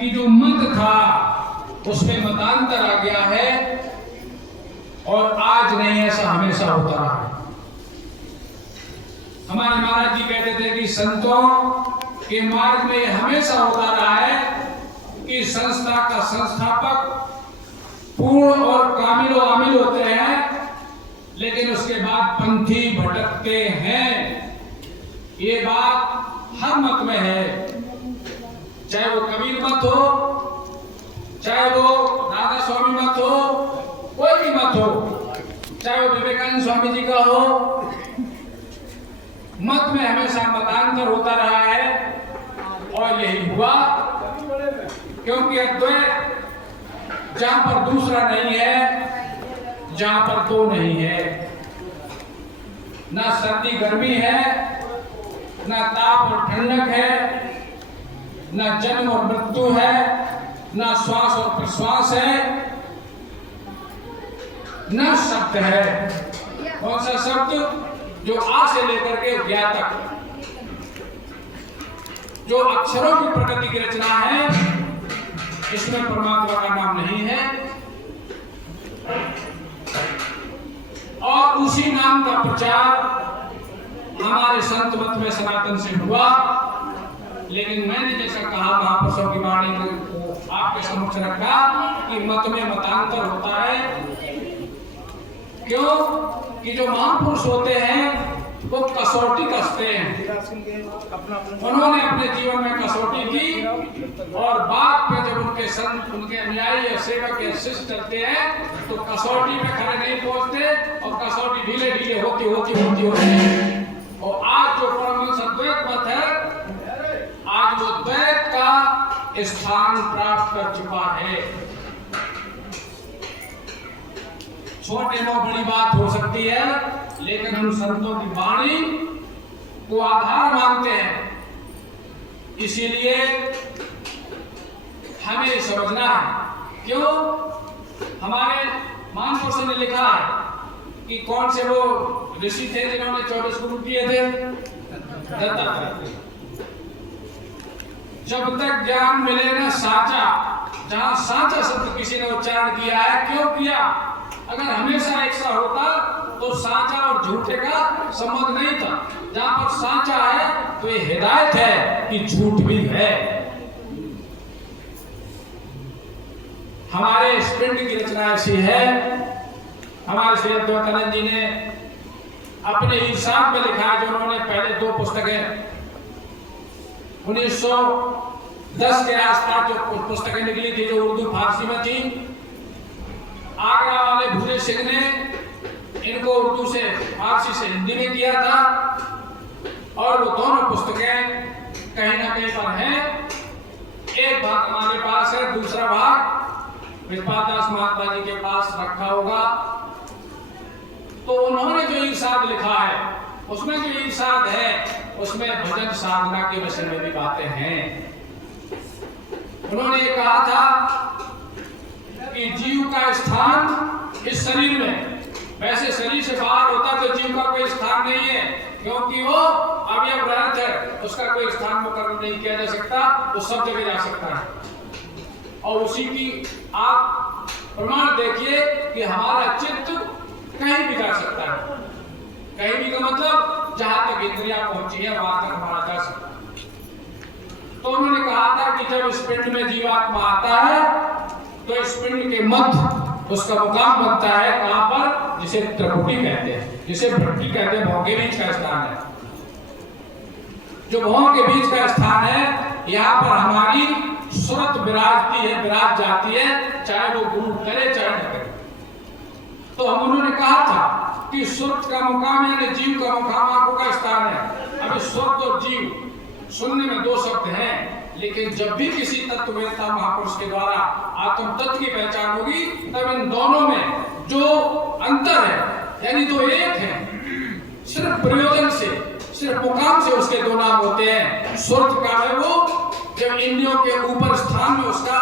कि जो मत था उसमें मतांतर आ गया है और आज नहीं, ऐसा हमेशा होता रहा है। हमारे महाराज जी कहते थे कि संतों के मार्ग में यह हमेशा होता रहा है कि संस्था का संस्थापक पूर्ण और कामिल व आमिल होते हैं, लेकिन उसके बाद पंथी भटकते हैं। ये बात हर मत में है, चाहे वो कबीर मत हो, चाहे वो राधा स्वामी मत हो, कोई भी मत हो, चाहे वो विवेकानंद स्वामी जी का हो, मत में हमेशा मतांतर होता रहा है। और यही हुआ क्योंकि अद्वैत जहां पर दूसरा नहीं है, जहां पर दो नहीं है, ना सर्दी गर्मी है, ना ताप और ठंडक है, ना जन्म और मृत्यु है, ना श्वास और प्रश्वास है, ना शब्द है। कौन सा शब्द? जो आ से लेकर के ज्ञा तक, जो अक्षरों की प्रकृति की रचना है, इसमें परमात्मा का नाम नहीं है। और उसी नाम का प्रचार हमारे संत मत में सनातन से हुआ। लेकिन मैंने जैसा कहा महापुरुषों की वाणी को आपके समक्ष रखा कि मत में मतांतर होता है। क्यों? कि जो महापुरुष होते हैं वो कसौटी कसते हैं। उन्होंने अपने जीवन में कसौटी की और बाद में जब उनके संत, उनके अनुयायी या सेवक या शिष्य चलते हैं तो कसौटी में खड़े नहीं पहुंचते और कसौटी ढीले ढीले होती और आज जो परमहंस अद्वैत मत है, आज वो द्वैत का स्थान प्राप्त कर चुका है। छोटे में बड़ी बात हो सकती है, लेकिन हम संतों की वाणी को आधार मानते हैं। इसीलिए हमें समझना है। क्यों? हमारे महापुरुषों ने लिखा है कि कौन से वो ऋषि थे जिन्होंने 24 गुरु किए थे? दत्तात्रेय। जब तक ज्ञान मिले ना साचा, जहां साचा शब्द किसी ने उच्चारण किया है, क्यों किया? अगर हमेशा एक सा होता तो साचा और झूठे का संबंध नहीं था। जहां पर साचा है तो ये हिदायत है कि झूठ भी है। हमारे इस पिंड की रचना ऐसी है। हमारे श्री अद्वैतानंद जी ने अपने इरशाद में लिखा है, जो उन्होंने पहले 2 पुस्तकें 1910 के आसपास जो पुस्तकें निकली थी, जो उर्दू फारसी में थी, आगरा वाले भूरे सिंह ने इनको उर्दू से फारसी से हिंदी में किया था और वो दोनों पुस्तकें कहीं ना कहीं पर हैं। एक भाग हमारे पास है, दूसरा भाग विश्वादास महात्मा जी के पास रखा होगा। तो उन्होंने जो इरशाद लिखा है, उसमें जो इरशाद है, उसमें भजन साधना के विषय में भी बातें हैं। उन्होंने ये कहा था कि जीव का स्थान इस शरीर में, वैसे शरीर से बाहर होता तो जीव का कोई स्थान नहीं है, क्योंकि वो अवयव रहित है, उसका कोई स्थान मुकर्रर नहीं किया जा सकता, वो सब जगह जा सकता है। और उसी की आप प्रमाण देखिए कि हमारा चित्त कहीं भी जा सकता है। कहीं भी का मतलब जहां तक इंद्रियां पहुंची है वहां तक हमारा जा सकता है। तो उन्होंने कहा था कि जब इस पिंड में जीवात्मा आता है तो इस पिंड के मध्य उसका मुकाम बनता है। कहां पर? जिसे त्रिपुटी कहते हैं, जिसे भट्टी कहते हैं, भौं के बीच का स्थान है। जो भौं के बीच का स्थान है, यहाँ पर हमारी सुरत विराजती है, विराज जाती है, चाहे वो गुरु करे चाहे न करे। तो हम उन्होंने कहा था कि सुरत का मुकाम यानी जीव का मुकाम आंखों का स्थान है। अभी सुरत और जीव सुनने में 2 शब्द हैं, लेकिन जब भी किसी तत्ववेत्ता महापुरुष के द्वारा आत्म तत्व की पहचान होगी, तब इन दोनों में जो अंतर है, यानी तो एक है, सिर्फ प्रयोजन से, सिर्फ मुकाम से उसके 2 नाम होते हैं। सुरत का है वो जब इंद्रियों के ऊपर स्थान में उसका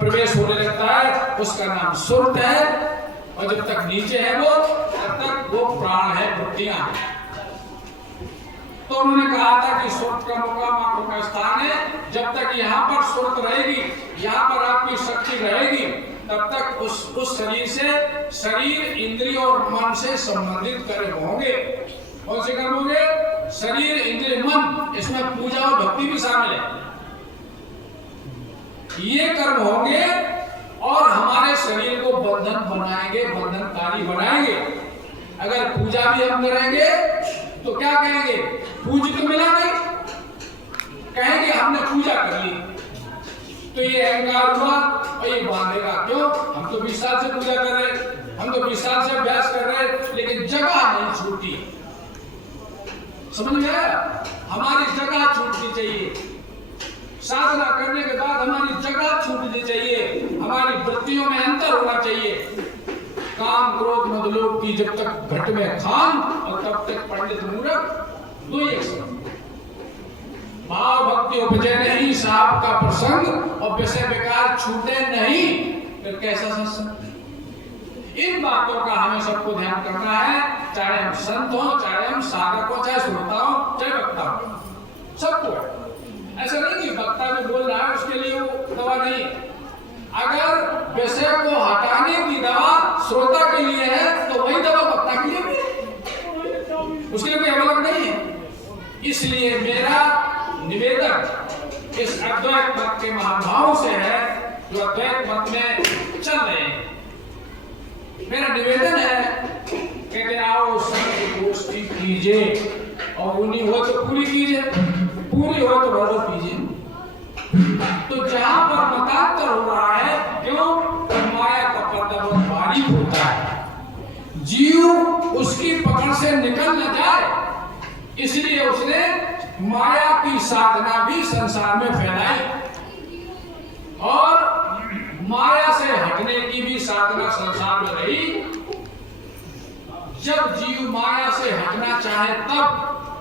प्रवेश होने लगता है, उसका नाम सुरत है। और जब तक नीचे है वो, तब तक वो प्राण है, वृत्तियां हैं। तो उन्होंने कहा था कि सुरत का मुकाम आंखों का स्थान है। जब तक यहाँ पर सुरत रहेगी, यहाँ पर आपकी शक्ति रहेगी, तब तक उस शरीर से, शरीर, इंद्रिय और मन से संबंधित कर्म होंगे। कौन से कर्म होंगे? शरीर, इंद्रिय, मन, इसमें पूजा और भक्ति भी शामिल है। ये कर्म होंगे और हमारे शरीर को बंधन बनाएंगे, बंधनकारी बनाएंगे। अगर पूजा भी हम करेंगे तो क्या कहेंगे? पूज तो मिला नहीं, कहेंगे हमने पूजा कर ली, तो ये अहंकार हुआ और ये बांधेगा। क्यों? हम तो 20 साल से पूजा कर रहे, हम तो 20 साल से अभ्यास कर रहे, लेकिन जगह नहीं छूटी। समझ में आया? हमारी जगह छूटनी चाहिए। साधना करने के बाद हमारी जगह छूटनी चाहिए, हमारी वृत्तियों में अंतर होना चाहिए। काम, क्रोध, मद, लोभ की जब तक घट में खान और तब तक पंडित मूर्ख, दो ही एक भाव भक्ति उपजे नहीं, साहब का प्रसंग और विषय विकार छूटे नहीं, फिर कैसा सत्संग? इन बातों का हमें सबको ध्यान करना है, चाहे हम संत हो, चाहे हम साधक हो, चाहे श्रोता हो, चाहे वक्ता हो, सबको है। ऐसा नहीं कि वक्ता जो बोल रहा है उसके लिए वो दवा नहीं है। अगर विषय को हटाने की दवा श्रोता के लिए है तो वही दवा वक्ता के लिए भी है, उसके लिए कोई अलग नहीं है। इसलिए मेरा निवेदन इस अद्वैत मत के महानुभावों से है जो अद्वैत मत में चल रहे हैं। मेरा निवेदन है, कहते आओ संत गोष्ठी कीजिए, और पूरी हो तो पूरी कीजिए, पूरी हो तो भरो कीजिए। तो जहां पर मतांतर हो रहा है, क्यों? माया का पर्दा बहुत भारी होता है, जीव उसकी पकड़ से निकल न जाए, इसलिए उसने माया की साधना भी संसार में फैलाई और माया से हटने की भी साधना संसार में रही। जब जीव माया से हटना चाहे तब,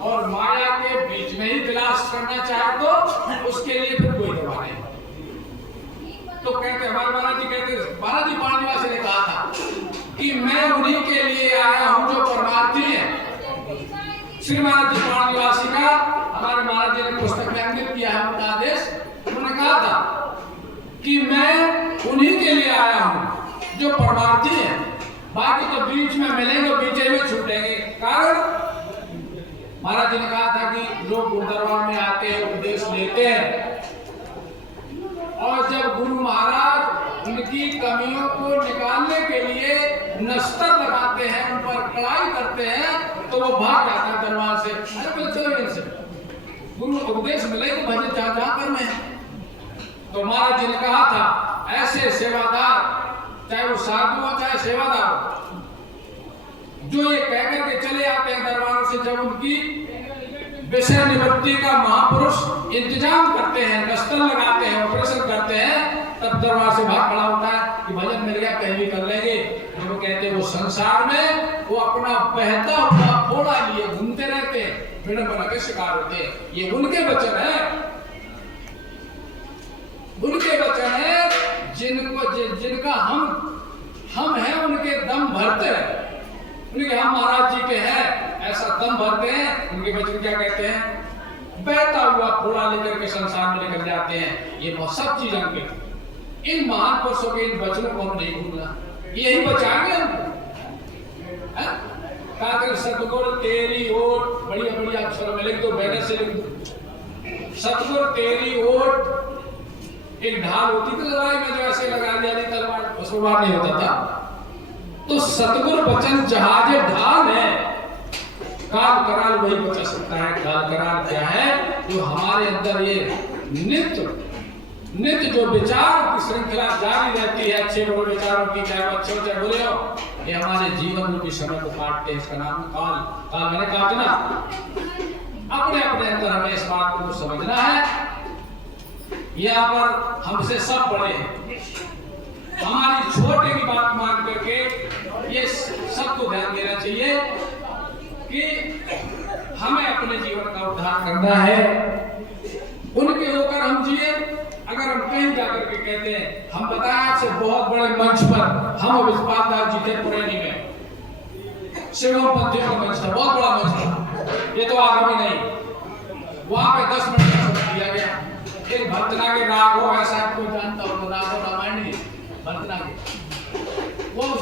और माया के बीच में ही विलास करना चाहे तो उसके लिए फिर कोई दवा नहीं। तो कहते हमारे महाराज जी कहते, महाराज जी पाणिवासी ने कहा था कि मैं उन्हीं के लिए आया हूं जो परमार्थी हैं। श्री महाराज जी पाणिवासी का हमारे महाराज जी ने पुस्तक में अंकित किया है उनका आदेश। उन्होंने कहा था कि मैं उन्हीं के लिए आया हूं जो परमार्थी हैं, बाकी तो बीच में मिलेंगे, बीच में छूटेंगे। कारण महाराज जी ने कहा था कि लोग दरबार में आते हैं, उपदेश लेते हैं, और जब गुरु महाराज उनकी कमियों को निकालने के लिए नस्तर लगाते हैं, उन पर कड़ाई करते हैं, तो वो भाग जाता है दरबार से। अरे बोले चलो इनसे, गुरु उपदेश मिले तो भजन जा करने। तो महाराज जी ने कहा था ऐसे सेवादार, चाहे वो साधु हो चाहे सेवादार हो, जो ये कह करके चले आते हैं दरबारों से, जब उनकी विषय निवृत्ति का महापुरुष इंतजाम करते हैं, नस्तर लगाते हैं, ऑपरेशन करते हैं, तब दरबार से भाग खड़ा होता है कि भजन मिल गया, कहीं भी कर लेंगे। वो कहते हैं वो संसार में वो अपना बहता हुआ फोड़ा लिए घूमते रहते हैं, विडंबना के शिकार होते हैं। ये उनके वचन है, उनके वचन है, जिनका हम हैं, उनके दम भरते हैं, उनके हम महाराज जी के हैं, ऐसा दम भरते हैं। उनके वचन क्या कहते हैं? बहता हुआ फोड़ा लेकर के संसार में निकल जाते हैं। ये बहुत सब चीज अंकित। इन महान पुरुषों के इन वचनों को हम नहीं भूलना, यही बचाएंगे हमको। सतगुरु तेरी ओर, बढ़िया बढ़िया अक्षरों में लिख दो, बैनर से लिख दो, सतगुरु तेरी ओर। एक ढाल होती थी लड़ाई में, जो ऐसे लगा दिया तलवार, उसमें बात नहीं होता था। तो सतगुरु वचन जहाजे ढाल है, काल कराल वही बचा सकता है। काल कराल क्या है? जो हमारे अंदर ये नित्य जो विचार की श्रृंखला जारी रहती है, अच्छे बुरे विचारों की, चाहे अच्छे हो चाहे बुरे हो, ये हमारे जीवन रूपी समय को काटते हैं। इसका नाम काल। काल मैंने काटना। अपने अपने अंदर हमें इस बात को समझना है। यहाँ पर हमसे सब बड़े हैं, हमारी छोटे की बात मान करके ये सबको ध्यान देना चाहिए कि हमें अपने जीवन का उद्धार करना है, उनके होकर हम जिए। अगर हम कहीं जाकर के कहते हैं, हम बताएं आपसे बहुत बड़े मंच पर हम विस्पालदास जी थे पुरैनी में, शिवम पंथी का मंच था, बहुत बड़ा मंच था, ये तो आगामी नहीं। वहां पे 10 मिनट का समय दिया गया। एक भरतनाट्य राग हो, ऐसा आपको जानता हो तो राग रामायण भरतनाट्य, वो उस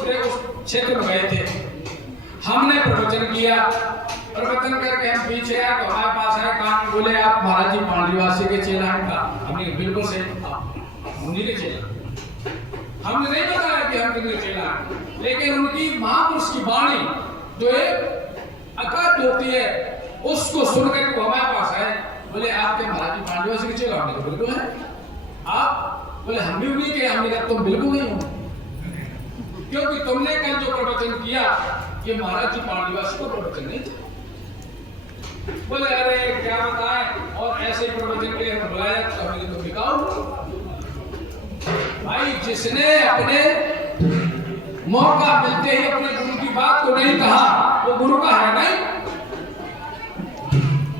क्षेत्र में गए थे। हमने प्रवचन किया, प्रवचन करके हम पीछे आए तो हमारे पास आए, काम बोले आप महाराज जी पांडुवासी के चेला हैं का? हमने बिल्कुल सही कहा, उन्हीं के चेला। हमने नहीं बताया कि हम कितने चेला हैं, लेकिन उनकी महापुरुष की वाणी जो एक अकथ होती है उसको सुनकर वो हमारे पास आए, बोले आपके महाराज जी पांडुवासी के चेला? हमने कहा बिल्कुल है। आप? बोले हम भी उन्हीं के। हमने कहा तुम बिल्कुल नहीं हो, क्योंकि तुमने कल जो प्रवचन किया ये महाराज जी पांडुवासी को प्रवचन नहीं था। बोले अरे क्या बताएं, और ऐसे प्रवचन के लिए बुलाया तो हमने तो दिखाओ। भाई जिसने अपने मौका मिलते ही अपने गुरु की बात को नहीं कहा वो गुरु का है नहीं,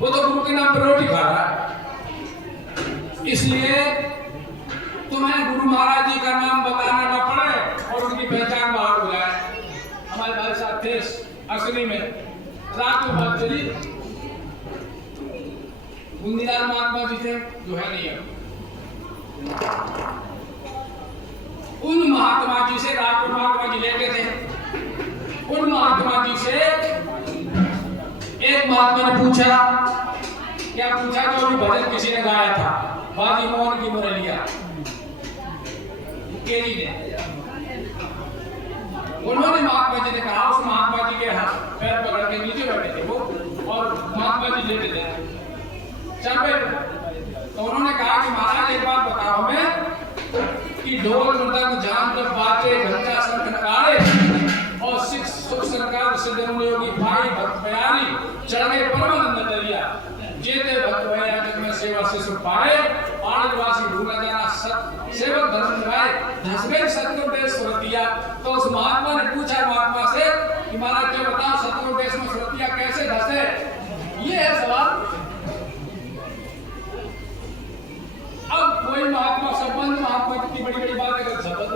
वो तो गुरु के नाम पर रोटी खा रहा है। इसलिए तुम्हें गुरु महाराज जी का नाम बताना न पड़े और उनकी पहचान बाहर हो जाए। हमारे भाई साहब थे असली में रात को बात चली, मुंदीलाल महात्मा जी थे जो है नहीं है, उन महात्मा जी से रात को महात्मा जी लेते थे। उन महात्मा जी से एक महात्मा ने पूछा, क्या पूछा? जो अभी भजन किसी ने गाया था, बाजी मोहन की मुरलिया केली ने। उन्होंने महात्मा जी ने कहा, उस महात्मा जी के हाथ पैर पकड़ के नीचे बैठे थे वो, और महात्मा जी लेते थे चल पे। तो उन्होंने कहा कि महाराज एक बात बताओ हमें कि ढोल मृदंग झांझ बाजे घंटा शंख नगाड़े और सिख सुख सरकार सिद्धन योगी भाई भक्त प्यारी चढ़े परमानंद दरिया जेते भक्त भया जग में सेवा से सुख पाए पाणिवासी भूल जाना सत सेवक धर्म निभाए धसबे सतगुरु देश सुरतिया। तो उस महात्मा ने पूछा महात्मा से कि महाराज क्या बताओ सतगुरु देश में सुरतिया कैसे धसे? ये है सवाल। अब कोई महात्मा संबंध महात्मा की बड़ी बड़ी बातें कर शब्द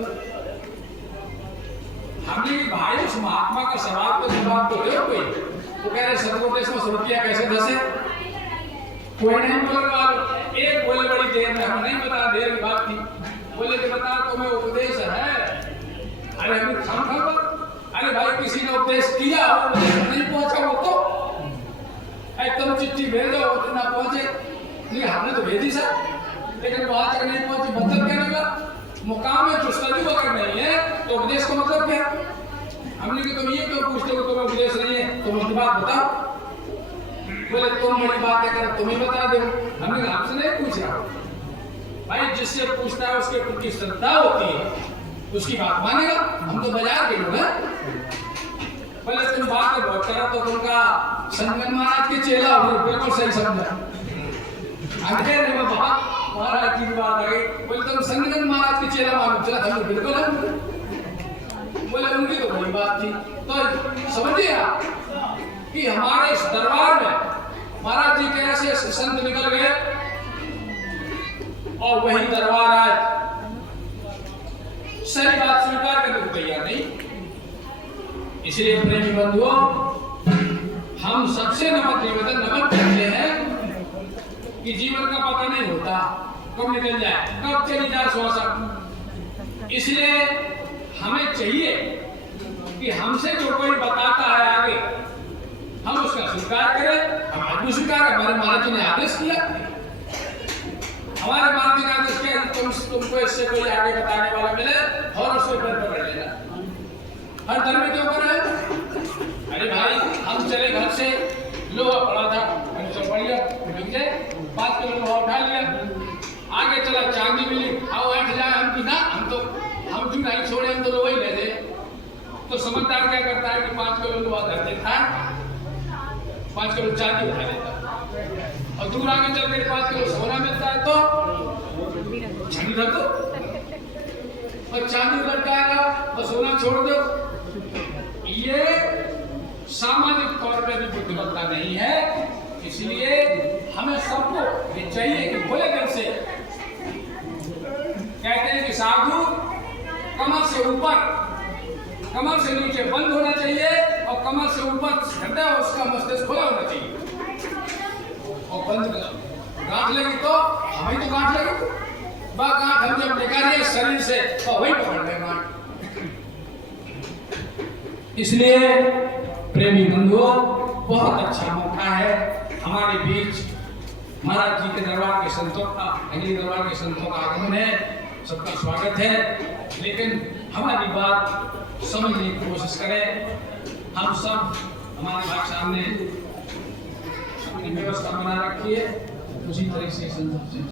हमने भाई उस महात्मा का सवाल को जवाब तो दे कोई। वो कह रहे सतगुरु देश में सुरतिया कैसे धसे? कोई नहीं बोल रहा। एक बोले बड़ी देर में, हम नहीं बता, देर की बात थी, बोले कि बता तुम्हें उपदेश है? अरे हमें खाम खबर, अरे भाई किसी ने उपदेश किया नहीं पहुंचा वो तो एकदम चिट्ठी भेज दो ना पहुंचे। नहीं हमने तो भेजी सर, लेकिन वो आज तक नहीं पहुंची, मतलब क्या निकला? मुकाम में जुस्तजू अगर नहीं है तो उपदेश का मतलब क्या? हमने कि तुम ये क्यों पूछते हो तुम्हें उपदेश नहीं है? तुम अपनी बात बताओ। बोले तुम बड़ी बात है कर तुम ही बता दो। हमने आपसे नहीं पूछा। भाई जिससे पूछता है उसके प्रति श्रद्धा होती है, उसकी बात मानेगा। हम तो बाजार के लोग हैं। बोले तुम बात में बहुत करा तो तुमका संगन महाराज के चेला हो, बिल्कुल सही समझा। आगे में महाराज की बात आ गई। बोले तुम संगन महाराज के चेला मालूम चला? हम बिल्कुल है। बोले उनकी तो बड़ी बात थी। तो समझिए कि हमारे इस दरबार में महाराज जी कैसे संत निकल गए और वही दरबार आज सही बात स्वीकार करने को तैयार नहीं। इसलिए प्रेमी बंधुओं हम सबसे निवेदन करते हैं कि जीवन का पता नहीं होता कब निकल जाए, कब चली जाए श्वास। इसलिए हमें चाहिए कि हमसे जो कोई बताता है आगे हम उसका स्वीकार करें। हम आज भी स्वीकार, हमारे महाराज जी ने आदेश किया, हमारे महाराज जी ने आदेश किया तुमको इससे कोई आगे बताने वाला मिले और उसके ऊपर पकड़ लेना। हर धर्म के ऊपर है। अरे भाई हम चले घर से, लोहा पड़ा था, बढ़िया 5 किलो लोहा उठा लिया, आगे चला चांदी मिली, आओ ऐठ जाए हम की ना, हम क्यों नहीं छोड़े, हम तो लोहा ही ले दे। तो समझदार क्या करता है कि 5 किलो लोहा धर देता है, 5 किलो चांदी उठा लेता है, और दूर आगे चल कर 5 किलो सोना मिलता है तो चांदी धर दो, और चांदी उधर जाएगा और सोना छोड़ दो। ये सामाजिक तौर पर भी बुद्धिमत्ता नहीं है। इसलिए हमें सबको ये चाहिए कि खुले दिल से कहते हैं कि साधु कमर से ऊपर, कमर से नीचे बंद होना चाहिए और कमर से ऊपर हृदय उसका मस्तिष्क खुला होना चाहिए। और बंद कर, गांठ लगी तो हमें तो गांठ लगी, गांठ हम जब निकालिए शरीर से तो वही पकड़ ले गांठ। इसलिए प्रेमी बंधुओं, बहुत अच्छा मौका है हमारे बीच महाराज जी के दरबार के संतों का, अगली दरबार के संतों का आगमन है, सबका स्वागत है। लेकिन हमारी बात समझने की कोशिश करें। हम सब, हमारे भाई साहब ने अपनी व्यवस्था बना रखी है, उसी तरह से संतों से